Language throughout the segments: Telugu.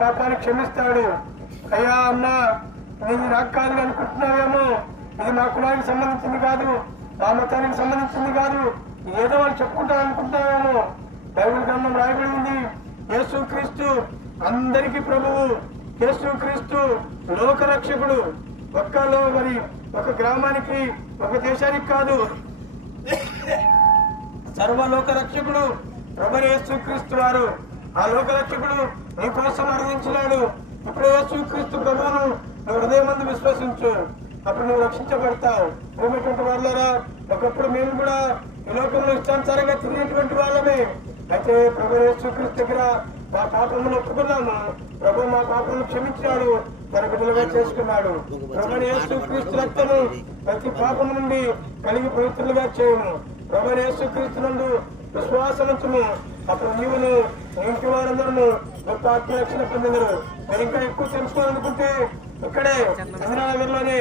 పాపాన్ని క్షమిస్తాడు. అయ్యా అన్నా, ఇది నాకు కాదు అనుకుంటున్నావేమో, ఇది మా కులానికి సంబంధించింది కాదు, మా మతానికి సంబంధించింది కాదు, ఏదో వాళ్ళు చెప్పుకుంటా అనుకుంటావేమో. బైబిల్ గ్రంథం రాయబడి ఉంది, యేసుక్రీస్తు అందరికీ ప్రభువు, యేసుక్రీస్తు లోకరక్షకుడు. మరి ఒక గ్రామానికి ఒక దేశానికి కాదు, సర్వలోక రక్షకుడు ప్రభు యేసుక్రీస్తు వారు. ఆ లోకరక్షకుడు నీ కోసం అర్థించినాడు. ఇప్పుడు యేసుక్రీస్తు ప్రభువును నువ్వు హృదయమందు విశ్వసించు, అప్పుడు నువ్వు రక్షించబడతావు. ప్రేమటువంటి వాళ్ళరా, ఒకప్పుడు మేము కూడా ఈ లోకంలో ఇష్టానుసారంగా తిరిగినటువంటి వాళ్ళమే. అయితే ప్రభు యేసుక్రీస్తు దగ్గర మా పాపమును ఒప్పుకున్నాము, ప్రభు మా పాపమును క్షమించాడు, తన బిడ్డలుగా చేసుకున్నాడు. ప్రభు యేసుక్రీస్తు రక్తము ప్రతి పాపము నుండి కలిగి పవిత్రులుగా చేయము. ప్రభు యేసుక్రీస్తు నందు విశ్వాసముంచుము, అప్పుడు నీవును ఇంటి వారందరూ గొప్ప ఆత్మరక్షణ పొందినరు. మీరు ఇంకా ఎక్కువ తెలుసుకోవాలనుకుంటే ఇక్కడే చంద్రనగర్లోనే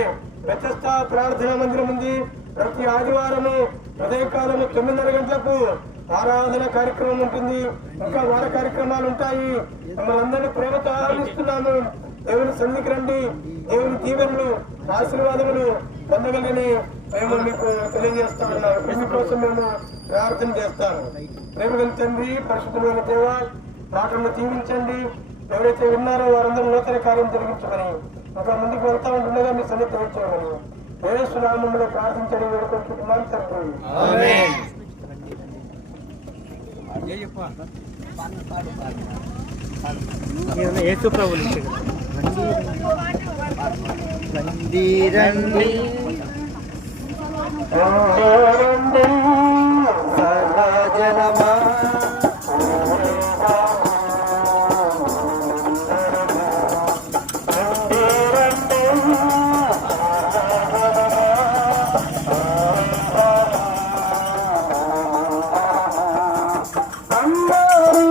వ్యత్యస్త ప్రార్థనా మందిరం ఉంది. ప్రతి ఆదివారము ఉదయకాలము 9:30 గంటలకు ఆరాధన కార్యక్రమం ఉంటుంది. ఇంకా వార కార్యక్రమాలు ఉంటాయి. మిమ్మల్ని అందరినీ ప్రేమతో ఆహ్వానిస్తున్నాము. దేవుని సన్నిధికి రండి. దేవుని దీవెనలు ఆశీర్వాదములు పొందగలని మేము మీకు తెలియజేస్తా ఉన్నాము. మీకోసం మేము ప్రార్థన చేస్తాము. ప్రేమగల తండ్రి, పరిశుద్ధమైన దేవ, మాటలను దీవించండి. ఎవరైతే విన్నారో వారందరూ నూతన కార్యం జరిగించమని, ఇంకా ముందుకు వెళ్తా ఉంటుండగా మీ సన్నిధి తెచ్చేయమని యేసు నామములో ప్రార్థించడం వేడుకుంటున్నాను తండ్రి. యేసు ప్రభువు రండి సర్వజనమా అందరూ